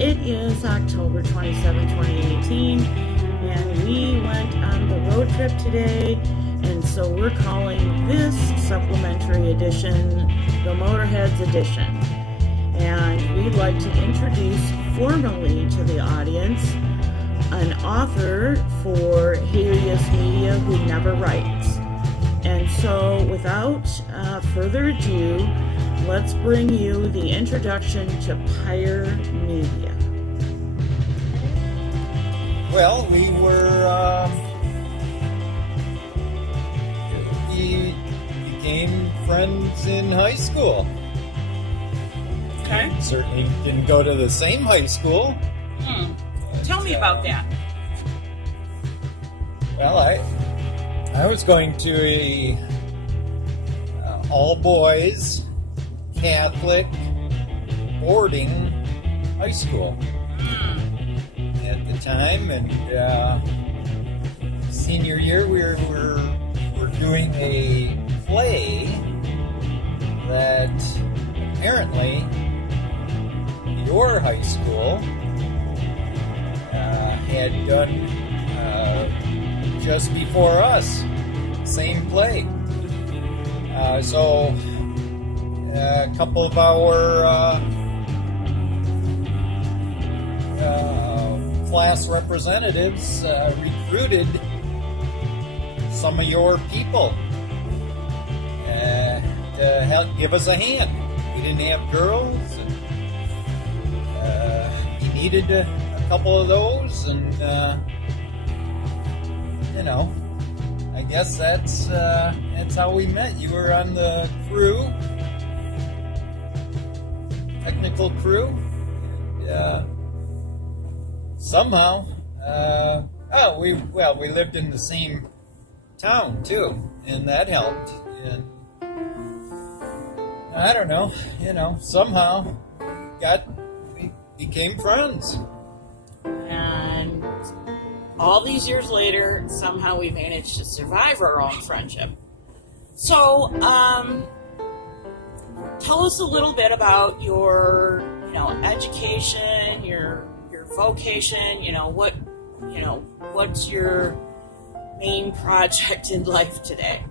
It is October 27, 2018, and we went on the road trip today, and so we're calling this supplementary edition the Motorheads Edition. And we'd like to introduce formally to the audience an author for Halieus Media who never writes. And so without further ado, let's bring you the introduction to Pyre Media. Well, we became friends in high school. Okay. Certainly didn't go to the same high school. Tell me about that. Well, I was going to a all-boys Catholic boarding high school at the time, and senior year we were doing a play that apparently your high school had done just before us, same play. So a couple of our class representatives recruited some of your people to help give us a hand. We didn't have girls, and he needed a couple of those, and I guess that's how we met. You were on the crew, technical crew, and somehow we lived in the same town too, and that helped. And I don't know, somehow we became friends. And all these years later, somehow we managed to survive our own friendship. So, tell us a little bit about your, education, your vocation. What's your main project in life today?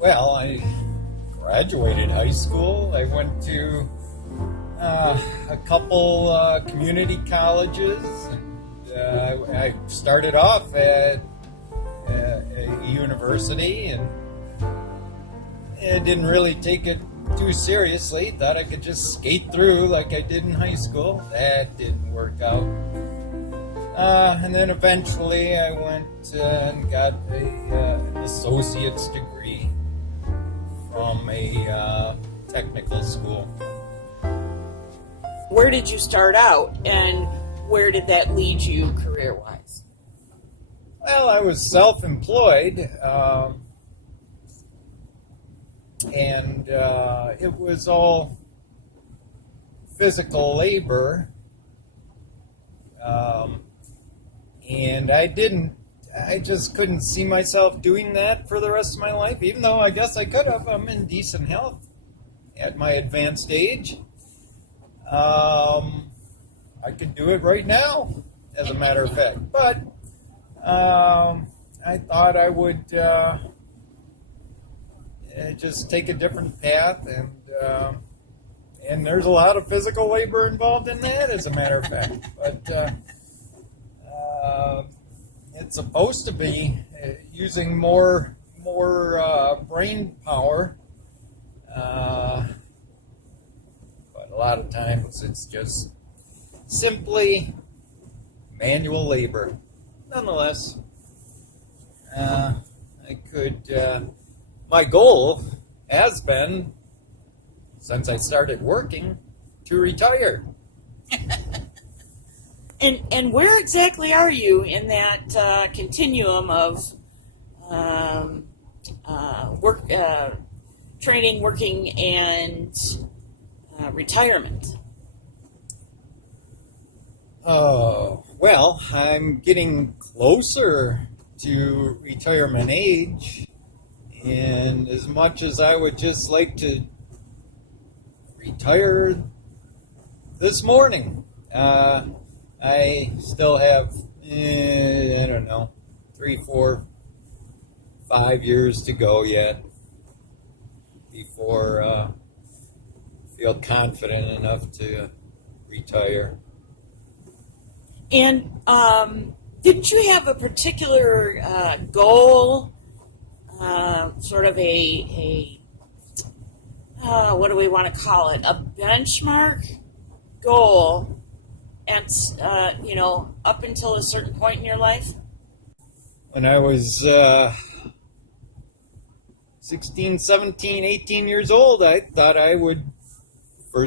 Well, I graduated high school. I went to a couple community colleges. And, I started off at a university, and I didn't really take it too seriously. Thought I could just skate through like I did in high school. That didn't work out. And then eventually I went and got an associate's degree from a technical school. Where did you start out, and where did that lead you career-wise? Well, I was self-employed, and it was all physical labor, and I just couldn't see myself doing that for the rest of my life, even though I guess I could have. I'm in decent health at my advanced age. I could do it right now, as a matter of fact, but I thought I would just take a different path, and there's a lot of physical labor involved in that, as a matter of fact, but it's supposed to be using more brain power, but a lot of times it's just simply manual labor. Nonetheless, my goal has been, since I started working, to retire. And where exactly are you in that continuum of training, working, and retirement? Oh, well, I'm getting closer to retirement age, and as much as I would just like to retire this morning. I still have, I don't know, 3, 4, 5 years to go yet before I feel confident enough to retire. And didn't you have a particular goal, sort of a what do we want to call it, a benchmark goal, and up until a certain point in your life? When I was 16, 17, 18 years old, I thought I would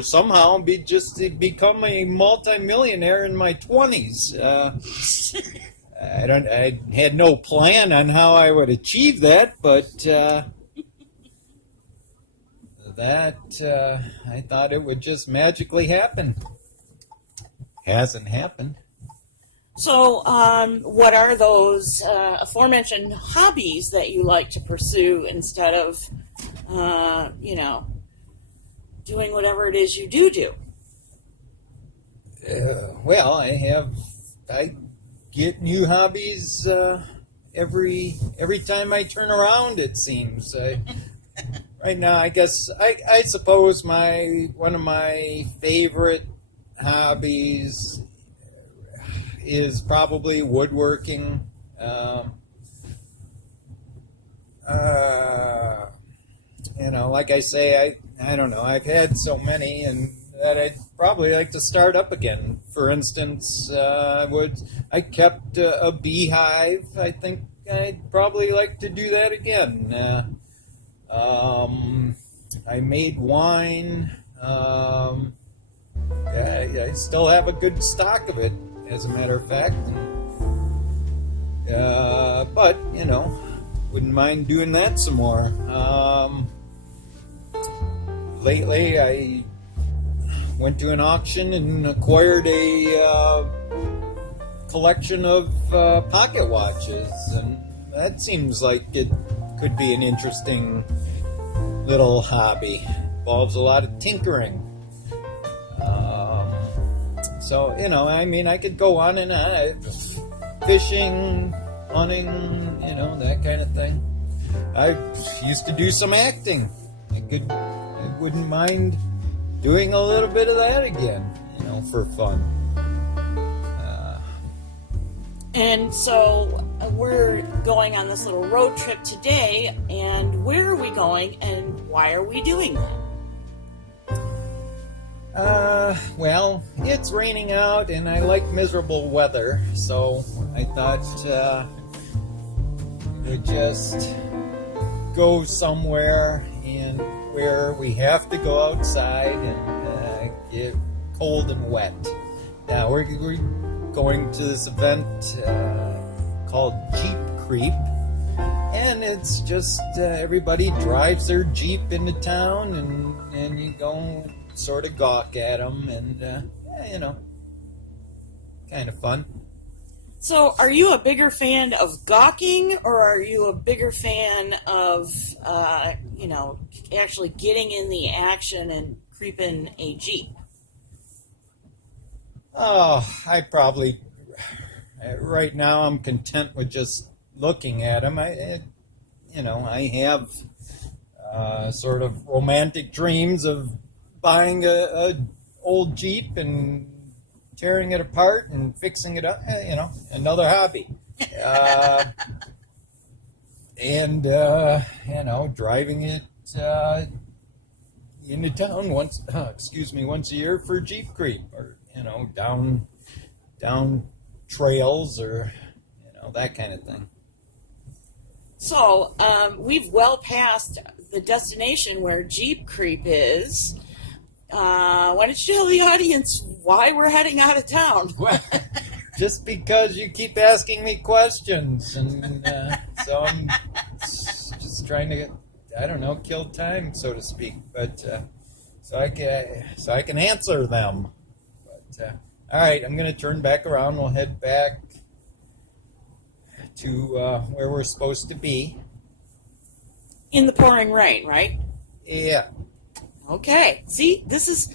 somehow become a multimillionaire in my 20s. I had no plan on how I would achieve that, but I thought it would just magically happen. Hasn't happened. So, what are those aforementioned hobbies that you like to pursue instead of, doing whatever it is you do? Well, I get new hobbies every time I turn around, it seems. Right now, I guess I suppose one of my favorite hobbies is probably woodworking. Like I say, I don't know. I've had so many, and that I'd probably like to start up again. For instance, I kept a beehive. I think I'd probably like to do that again. I made wine. I still have a good stock of it, as a matter of fact. But, wouldn't mind doing that some more. Lately, I went to an auction and acquired a collection of pocket watches, and that seems like it could be an interesting little hobby. Involves a lot of tinkering. So, I could go on and on. Fishing, hunting, that kind of thing. I used to do some acting. I wouldn't mind doing a little bit of that again, for fun. And so we're going on this little road trip today, and where are we going, and why are we doing that? Well, it's raining out, and I like miserable weather, so I thought we'd just go somewhere where we have to go outside and get cold and wet. Now, we're going to this event called Jeep Creep, and it's just everybody drives their Jeep into town, and you go sort of gawk at them, and kind of fun. So, are you a bigger fan of gawking, or are you a bigger fan of, actually getting in the action and creeping a Jeep? Oh, right now I'm content with just looking at them. I have sort of romantic dreams of buying a old Jeep and tearing it apart and fixing it up, another hobby. Driving it into town once a year for Jeep Creep, or down trails, or that kind of thing. So we've well passed the destination where Jeep Creep is. Why don't you tell the audience why we're heading out of town? Well, just because you keep asking me questions, and so I'm just trying to kill time, so to speak, but so I can answer them. But all right, I'm going to turn back around. We'll head back to where we're supposed to be. In the pouring rain, right? Yeah. Okay, see, this is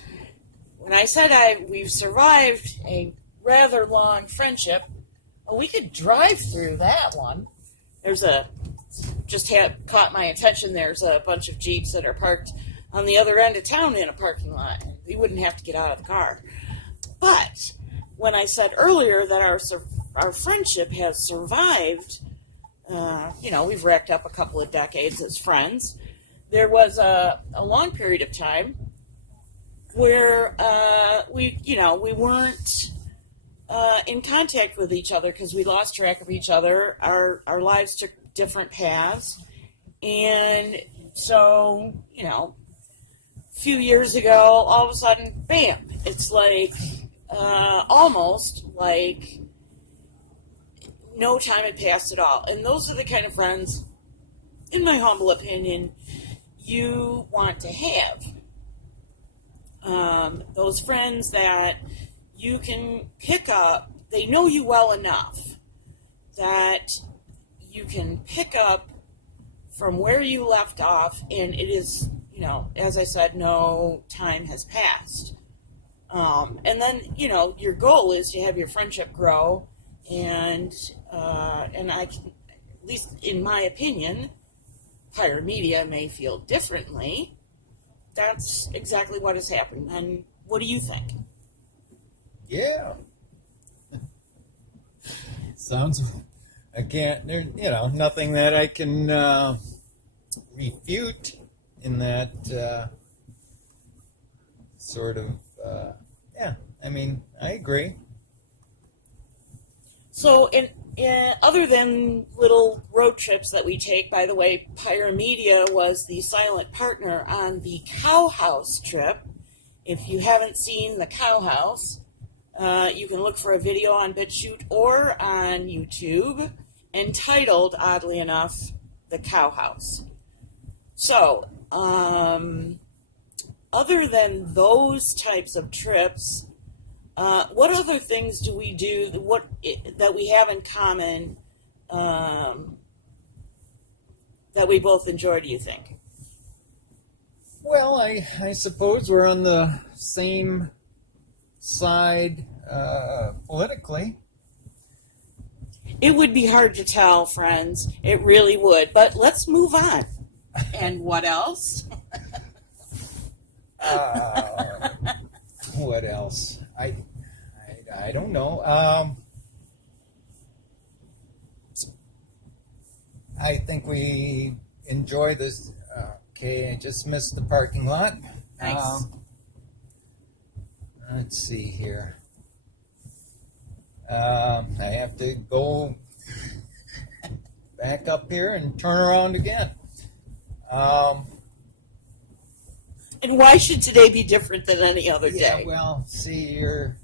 when I said we've survived a rather long friendship. Well, we could drive through that one. Caught my attention. There's a bunch of Jeeps that are parked on the other end of town in a parking lot. We wouldn't have to get out of the car. But when I said earlier that our friendship has survived, we've racked up a couple of decades as friends. There was a long period of time where we weren't in contact with each other because we lost track of each other. Our lives took different paths. And so, a few years ago, all of a sudden, bam, it's like almost like no time had passed at all. And those are the kind of friends, in my humble opinion, you want to have. Those friends that you can pick up, they know you well enough that you can pick up from where you left off, and it is, as I said, no time has passed. And then, your goal is to have your friendship grow, and I can, at least in my opinion, Pyre Media may feel differently. That's exactly what has happened. And what do you think? Yeah. Sounds, I can't, nothing that I can refute in that sort of, I agree. So, other than little road trips that we take, by the way, Pyre Media was the silent partner on the Cow House trip. If you haven't seen the Cow House, you can look for a video on BitChute or on YouTube entitled, oddly enough, The Cow House. So, other than those types of trips, what other things do we do that we have in common that we both enjoy, do you think? Well, I suppose we're on the same side politically. It would be hard to tell, friends. It really would. But let's move on. And what else? What else? I don't know. I think we enjoy this. Okay, I just missed the parking lot. Nice. Let's see here. I have to go back up here and turn around again. And why should today be different than any other day? Yeah, well, see, you're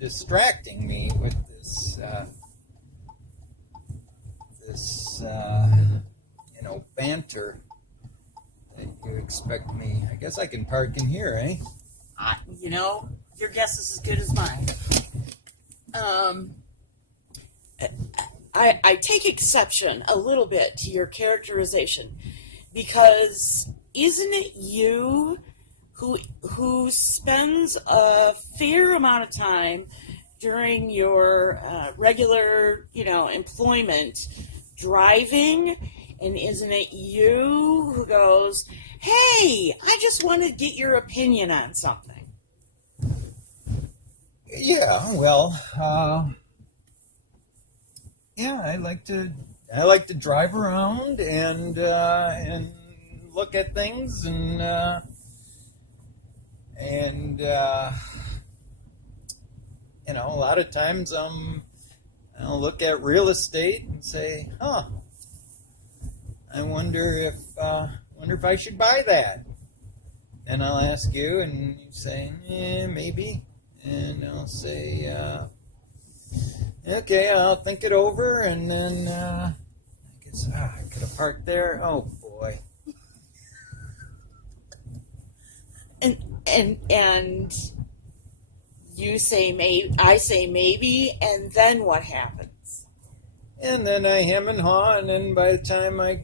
distracting me with this banter that you expect me. I guess I can park in here, eh? Your guess is as good as mine. I take exception a little bit to your characterization, because isn't it you who spends a fair amount of time during your regular, employment driving? And isn't it you who goes, hey, I just want to get your opinion on something? Yeah, well, I like to drive around and look at things and a lot of times I'll look at real estate and say, I wonder if I should buy that. And I'll ask you, and you say, maybe. And I'll say, okay, I'll think it over, and then I guess I could have parked there. Oh boy. And you say maybe, I say maybe, and then what happens? And then I hem and haw, and then by the time I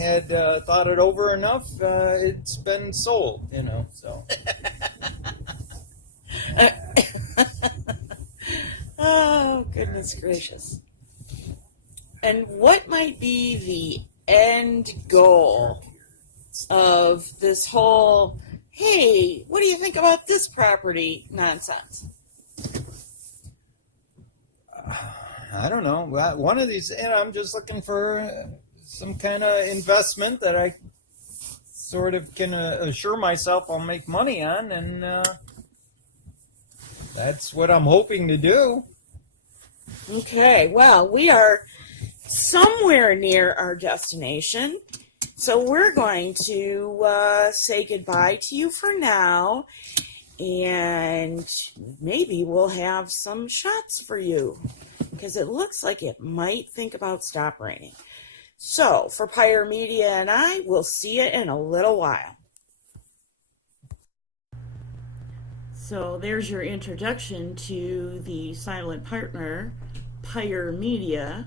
had thought it over enough, it's been sold, so. Oh, goodness gracious. And what might be the end goal of this whole, hey, what do you think about this property nonsense? I don't know. One of these, I'm just looking for some kind of investment that I sort of can assure myself I'll make money on, and that's what I'm hoping to do. Okay, well, we are somewhere near our destination, so we're going to say goodbye to you for now, and maybe we'll have some shots for you, because it looks like it might think about stop raining. So, for Pyre Media and I, we'll see you in a little while. So there's your introduction to the silent partner, Pyre Media.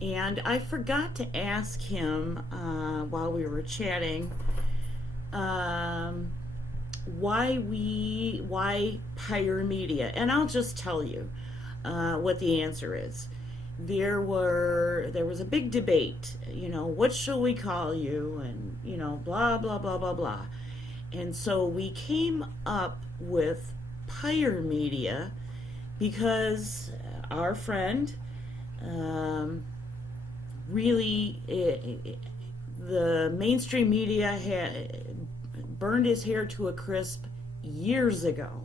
And I forgot to ask him while we were chatting why Pyre Media. And I'll just tell you what the answer is. There was a big debate, what shall we call you, and blah blah blah blah blah. And so we came up with Pyre Media because our friend really the mainstream media had burned his hair to a crisp years ago,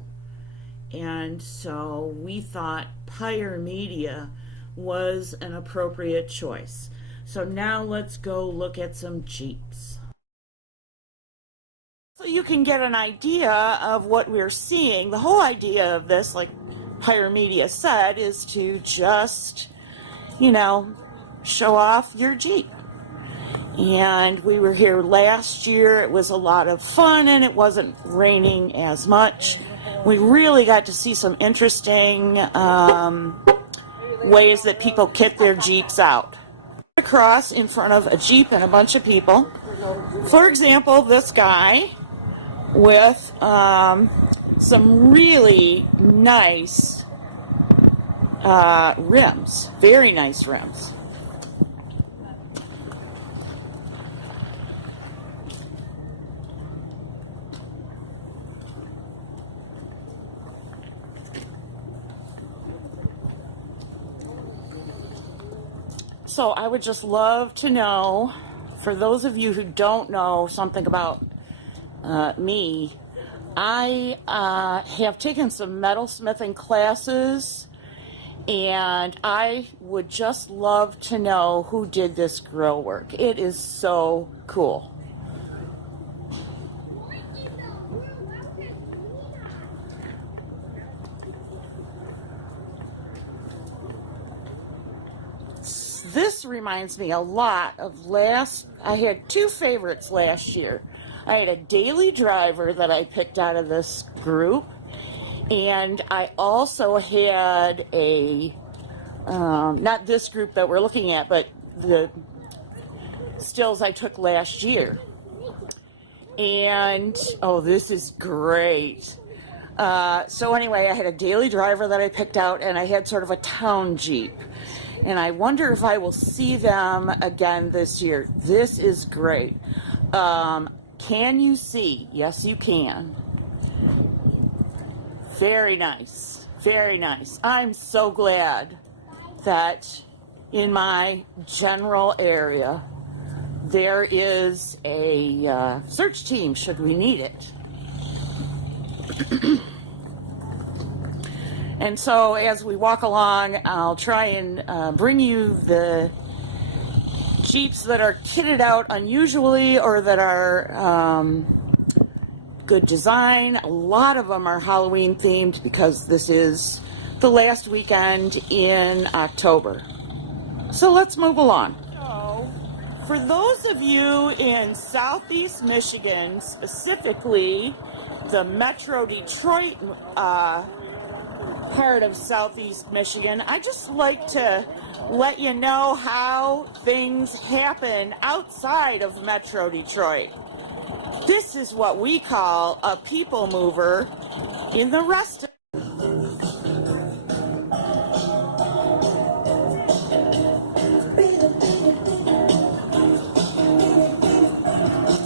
and so we thought Pyre Media was an appropriate choice. So now let's go look at some Jeeps. So you can get an idea of what we're seeing. The whole idea of this, like Pyre Media said, is to just, show off your Jeep. And we were here last year. It was a lot of fun, and it wasn't raining as much. We really got to see some interesting ways that people kit their Jeeps out. Across in front of a Jeep and a bunch of people. For example, this guy with some really nice rims, very nice rims. So I would just love to know, for those of you who don't know something about me, I have taken some metalsmithing classes, and I would just love to know who did this grill work. It is so cool. This reminds me a lot of I had two favorites last year. I had a daily driver that I picked out of this group, and I also had not this group that we're looking at, but the stills I took last year. And, oh, this is great. So anyway, I had a daily driver that I picked out, and I had sort of a town Jeep. And I wonder if I will see them again this year. This is great. Can you see? Yes, you can. Very nice. Very nice. I'm so glad that in my general area there is a search team should we need it. And so as we walk along, I'll try and bring you the Jeeps that are kitted out unusually or that are good design. A lot of them are Halloween themed because this is the last weekend in October. So let's move along. So, for those of you in Southeast Michigan, specifically the Metro Detroit part of Southeast Michigan, I just like to let you know how things happen outside of Metro Detroit. This is what we call a people mover in the rest of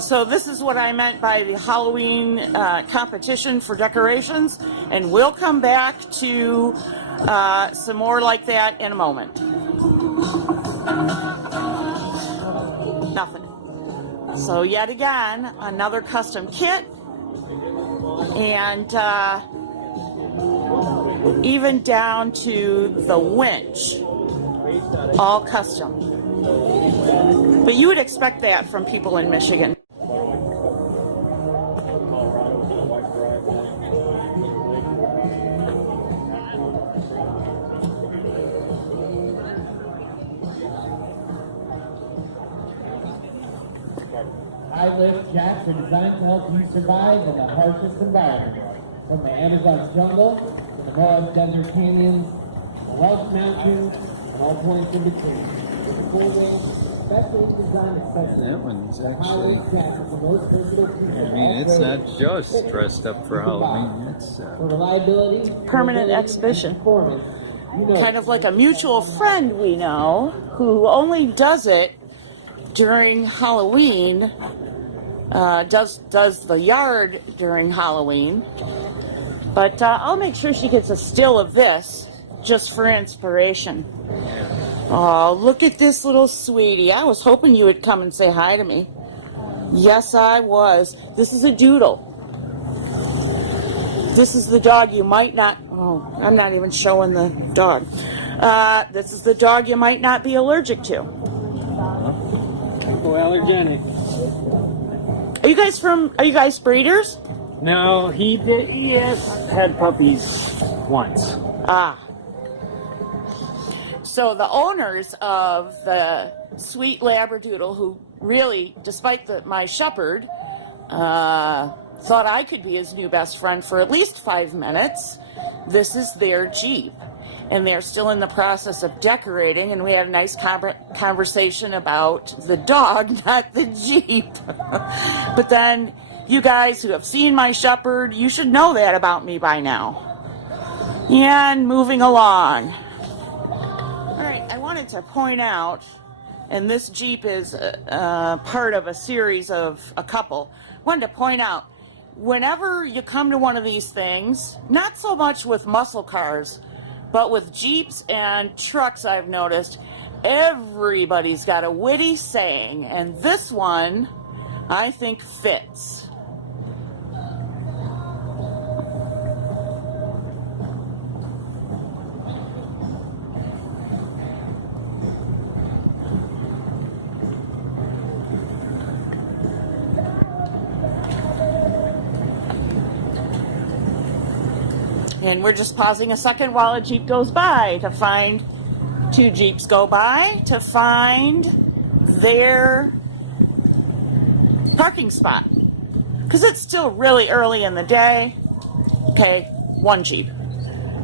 So this is what I meant by the Halloween competition for decorations, and we'll come back to some more like that in a moment. Nothing. So yet again, another custom kit, and even down to the winch, all custom. But you would expect that from people in Michigan. High-lift jacks are designed to help you survive in the harshest environment. From the Amazon jungle, to the Moab Desert Canyons, the Welsh Mountains, and all points in between. With a full range, specially designed accessories. That one's the actually, high-lift jack is the most versatile piece I of mean, it's off-road not just dressed up for Halloween, it's For reliability, Permanent durability, exhibition. and performance, you know Kind of like a mutual friend we know who only does it during Halloween, does the yard during Halloween. But I'll make sure she gets a still of this just for inspiration. Oh, look at this little sweetie. I was hoping you would come and say hi to me. Yes, I was. This is a doodle. This is the dog you might not... Oh, I'm not even showing the dog. This is the dog you might not be allergic to. Allergenic. Are you guys breeders? No, he has had puppies once. Ah. So the owners of the sweet Labradoodle, who really, despite my shepherd, thought I could be his new best friend for at least 5 minutes, this is their Jeep. And they're still in the process of decorating, and we had a nice conversation about the dog, not the Jeep. But then, you guys who have seen my shepherd, you should know that about me by now. And moving along. All right, I wanted to point out, and this Jeep is part of a series of a couple, I wanted to point out, whenever you come to one of these things, not so much with muscle cars, but with Jeeps and trucks, I've noticed, everybody's got a witty saying, and this one, I think, fits. And we're just pausing a second while a Jeep goes by to find, 2 Jeeps go by to find their parking spot. Because it's still really early in the day. Okay, 1 Jeep.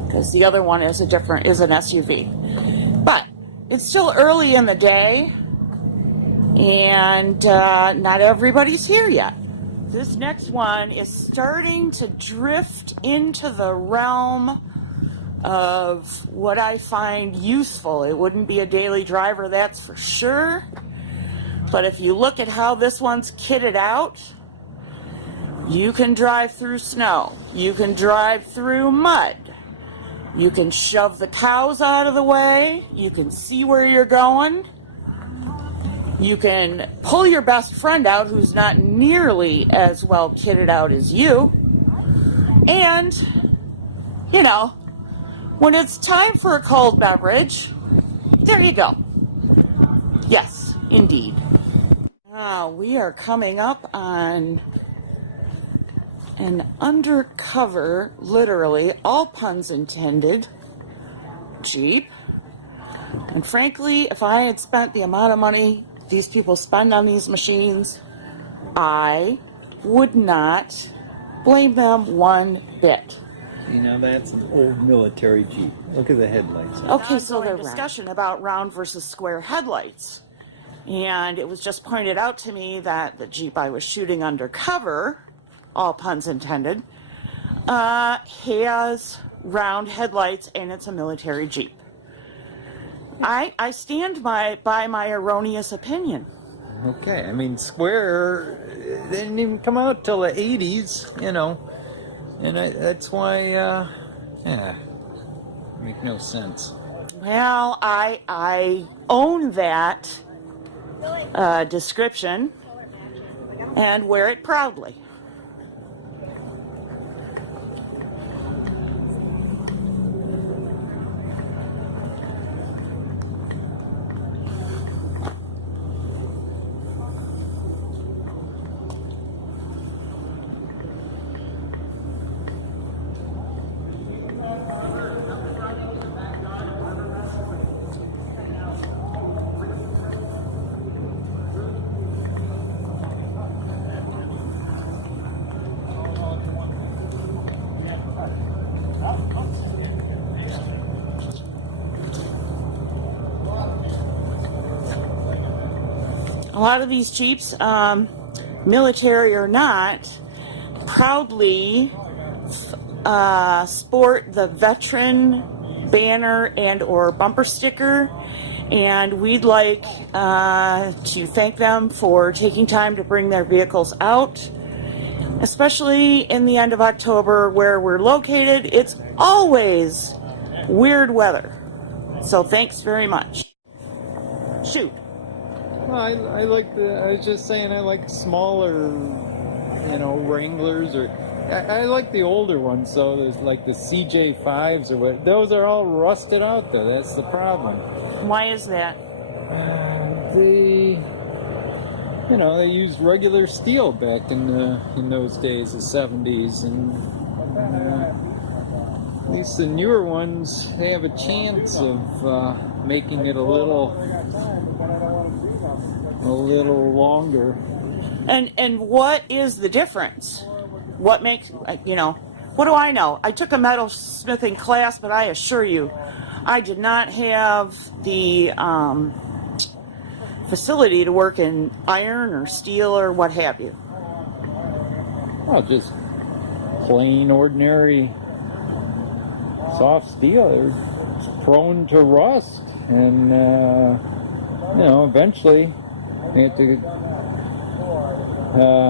Because the other one is an SUV. But it's still early in the day. And not everybody's here yet. This next one is starting to drift into the realm of what I find useful. It wouldn't be a daily driver, that's for sure. But if you look at how this one's kitted out, you can drive through snow. You can drive through mud. You can shove the cows out of the way. You can see where you're going. You can pull your best friend out who's not nearly as well kitted out as you. And, you know, when it's time for a cold beverage, there you go. Yes, indeed. Now we are coming up on an undercover, literally, all puns intended, Jeep. And frankly, if I had spent the amount of money these people spend on these machines, I would not blame them one bit. See, now that's an old military Jeep. Look at the headlights. Okay, so the discussion about round versus square headlights. And it was just pointed out to me that the Jeep I was shooting undercover, all puns intended, has round headlights, and it's a military Jeep. I stand by my erroneous opinion. Okay, I mean, square didn't even come out till the 80s, you know. And that's why, yeah, make no sense. Well, I own that description and wear it proudly. A lot of these Jeeps, military or not, proudly sport the veteran banner and or bumper sticker, and we'd like to thank them for taking time to bring their vehicles out, especially in the end of October where we're located. It's always weird weather, so thanks very much. Shoot. Well, I like I was just saying, I like smaller, you know, Wranglers, or I like the older ones. So there's like the CJ5s or what. Those are all rusted out though. That's the problem. Why is that? They used regular steel back in those days, the 70s, and at least the newer ones, they have a chance of making it a little longer. And what is the difference? What makes, what do I know? I took a metal smithing class, but I assure you, I did not have the facility to work in iron or steel or what have you. Well, just plain ordinary soft steel. They're prone to rust, and eventually we have to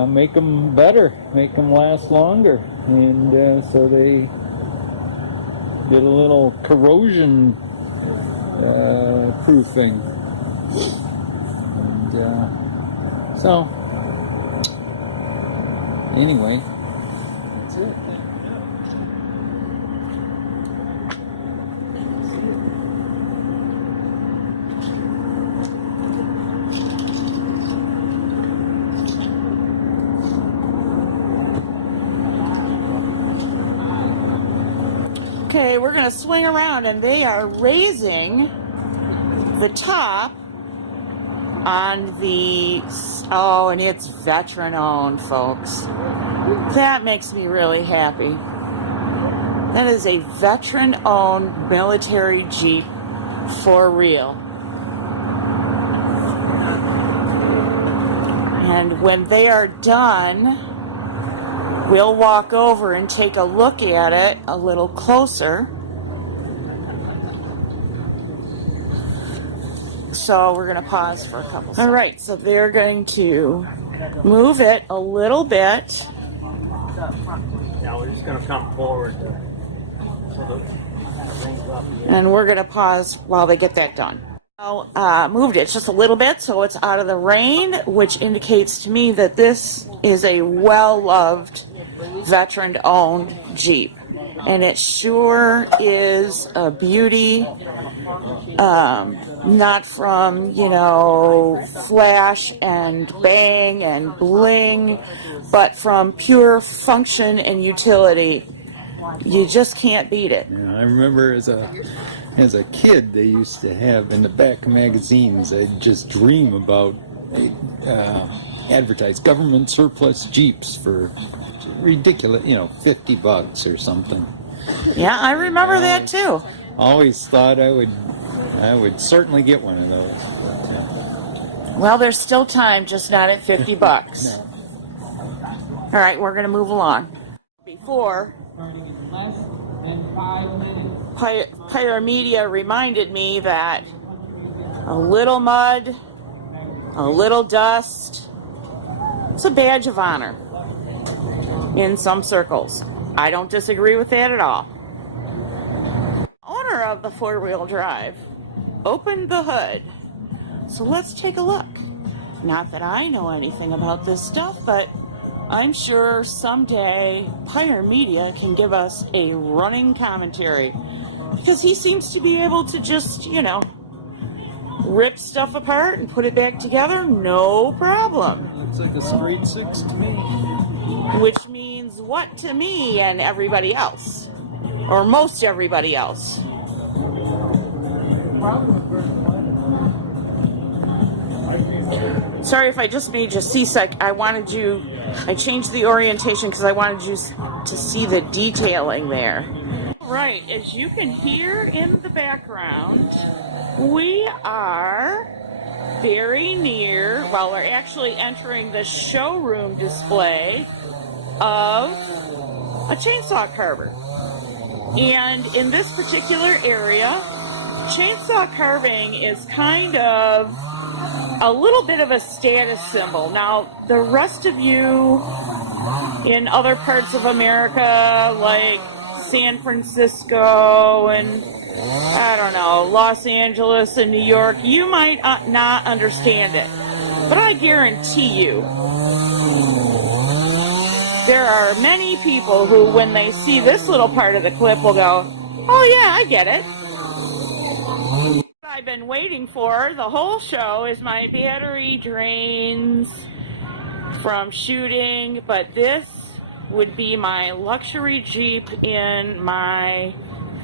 make them better, make them last longer, and so they did a little corrosion proofing, and so anyway, that's it. Okay, we're going to swing around, and they are raising the top on the, and it's veteran owned, folks. That makes me really happy. That is a veteran owned military Jeep for real. And when they are done, we'll walk over and take a look at it a little closer. So we're going to pause for a couple seconds. All right, so they're going to move it a little bit. Now we're just going to come forward. And we're going to pause while they get that done. Moved it just a little bit so it's out of the rain, which indicates to me that this is a well-loved, veteran-owned Jeep. And it sure is a beauty, not from, flash and bang and bling, but from pure function and utility. You just can't beat it. Yeah, I remember as a kid, they used to have in the back of magazines, I'd just dream about advertise government surplus Jeeps for ridiculous, $50 or something. Yeah, I remember that too. Always thought I would certainly get one of those. Well, there's still time, just not at $50. No. All right, we're going to move along. Before, Starting in less than 5 minutes. Pyre Media reminded me that a little mud, a little dust, it's a badge of honor in some circles. I don't disagree with that at all. Owner of the four-wheel drive opened the hood. So let's take a look. Not that I know anything about this stuff, but I'm sure someday Pyre Media can give us a running commentary, because he seems to be able to just, rip stuff apart and put it back together, no problem. Looks like a straight 6 to me. Which means what to me and everybody else? Or most everybody else? Sorry if I just made you seasick. I changed the orientation because I wanted you to see the detailing there. Right, as you can hear in the background, we are very near, well, we're actually entering the showroom display of a chainsaw carver. And in this particular area, chainsaw carving is kind of a little bit of a status symbol. Now, the rest of you in other parts of America, like San Francisco and, I don't know, Los Angeles and New York, you might not understand it. But I guarantee you, there are many people who, when they see this little part of the clip, will go, oh yeah, I get it. What I've been waiting for the whole show is my battery drains from shooting, but this would be my luxury Jeep in my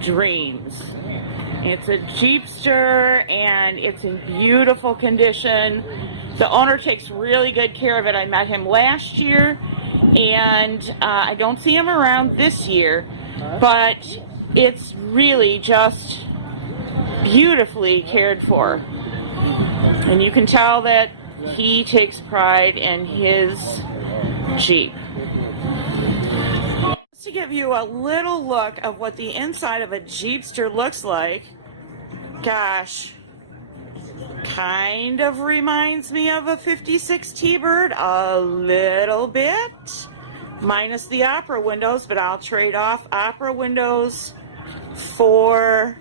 dreams. It's a Jeepster and it's in beautiful condition. The owner takes really good care of it. I met him last year, and I don't see him around this year, but it's really just beautifully cared for. And you can tell that he takes pride in his Jeep. Just to give you a little look of what the inside of a Jeepster looks like, gosh, kind of reminds me of a 56 T-Bird a little bit, minus the opera windows, but I'll trade off opera windows for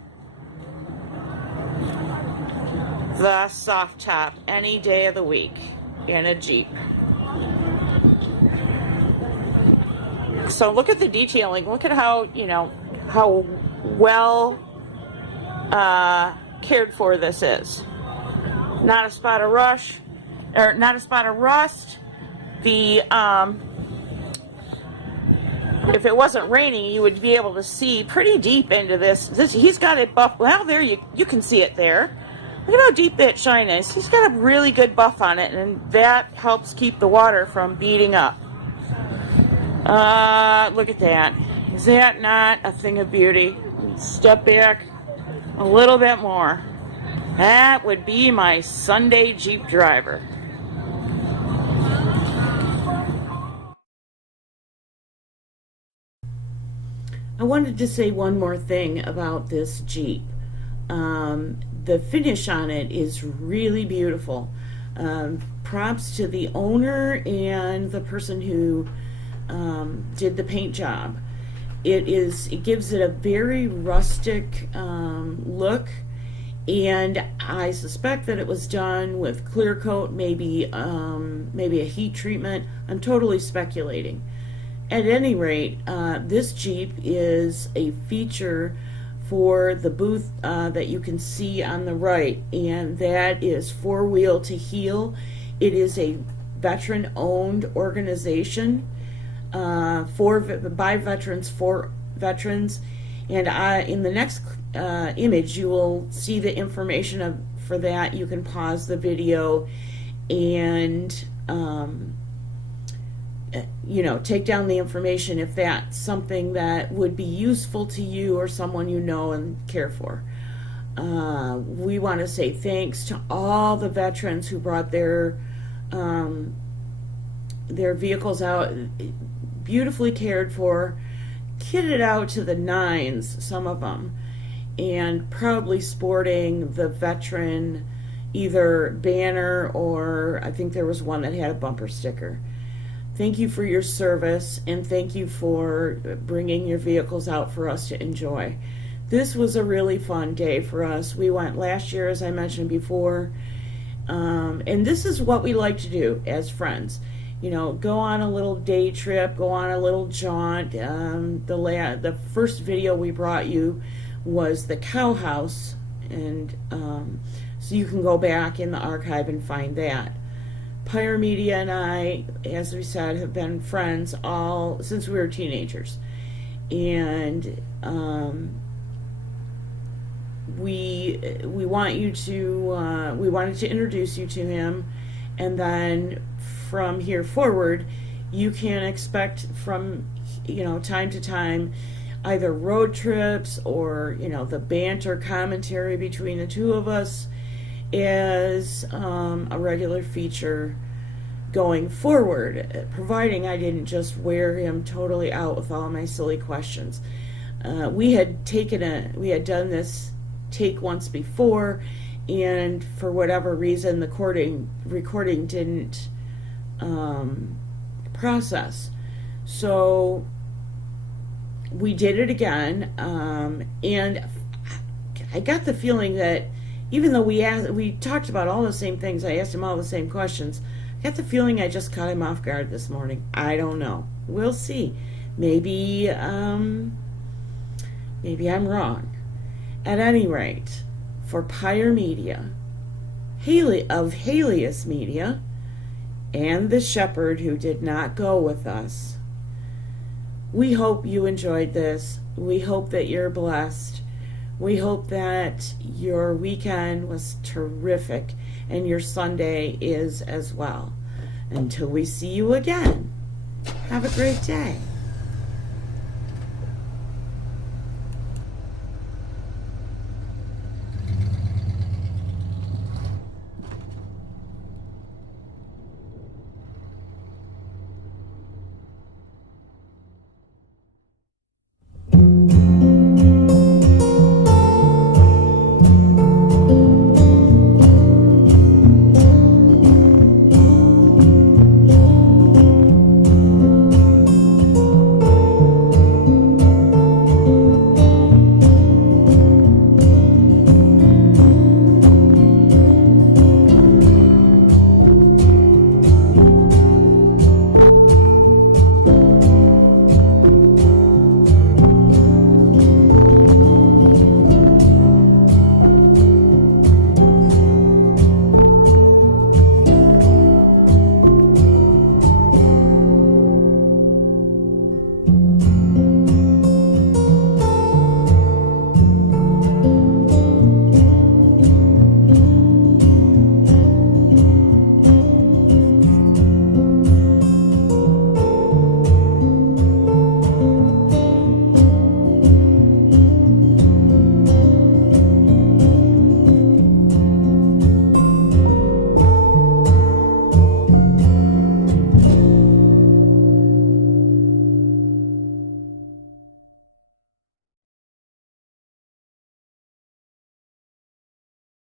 the soft top any day of the week in a Jeep. So look at the detailing. Look at how, how well cared for this is. Not a spot of rust. The if it wasn't raining, you would be able to see pretty deep into this. He's got it buff. Well, there you can see it there. Look at how deep that shine is. He's got a really good buff on it, and that helps keep the water from beating up. Look at that. Is that not a thing of beauty? Step back a little bit more. That would be my Sunday Jeep driver. I wanted to say one more thing about this Jeep. The finish on it is really beautiful. Props to the owner and the person who did the paint job. It gives it a very rustic look, and I suspect that it was done with clear coat, maybe a heat treatment. I'm totally speculating. At any rate, this Jeep is a feature for the booth that you can see on the right, and that is Four Wheel to Heal. It is a veteran-owned organization by veterans for veterans, and in the next image you will see the information for that. You can pause the video and take down the information if that's something that would be useful to you or someone you know and care for. We want to say thanks to all the veterans who brought their vehicles out, beautifully cared for, kitted out to the nines, some of them, and proudly sporting the veteran either banner, or I think there was one that had a bumper sticker. Thank you for your service, and thank you for bringing your vehicles out for us to enjoy. This was a really fun day for us. We went last year, as I mentioned before, and this is what we like to do as friends. Go on a little day trip, go on a little jaunt. The first video we brought you was the cow house, and so you can go back in the archive and find that. Pyre Media and I, as we said, have been friends all since we were teenagers, and we wanted to introduce you to him, and then from here forward, you can expect from time to time either road trips or the banter commentary between the two of us as a regular feature going forward, providing I didn't just wear him totally out with all my silly questions. We had done this take once before, and for whatever reason the recording didn't process, so we did it again, and I got the feeling that even though we talked about all the same things, I asked him all the same questions, I got the feeling I just caught him off guard this morning. I don't know. We'll see. Maybe I'm wrong. At any rate, for Pyre Media, of Halieus Media, and the shepherd who did not go with us, we hope you enjoyed this. We hope that you're blessed. We hope that your weekend was terrific and your Sunday is as well. Until we see you again, have a great day.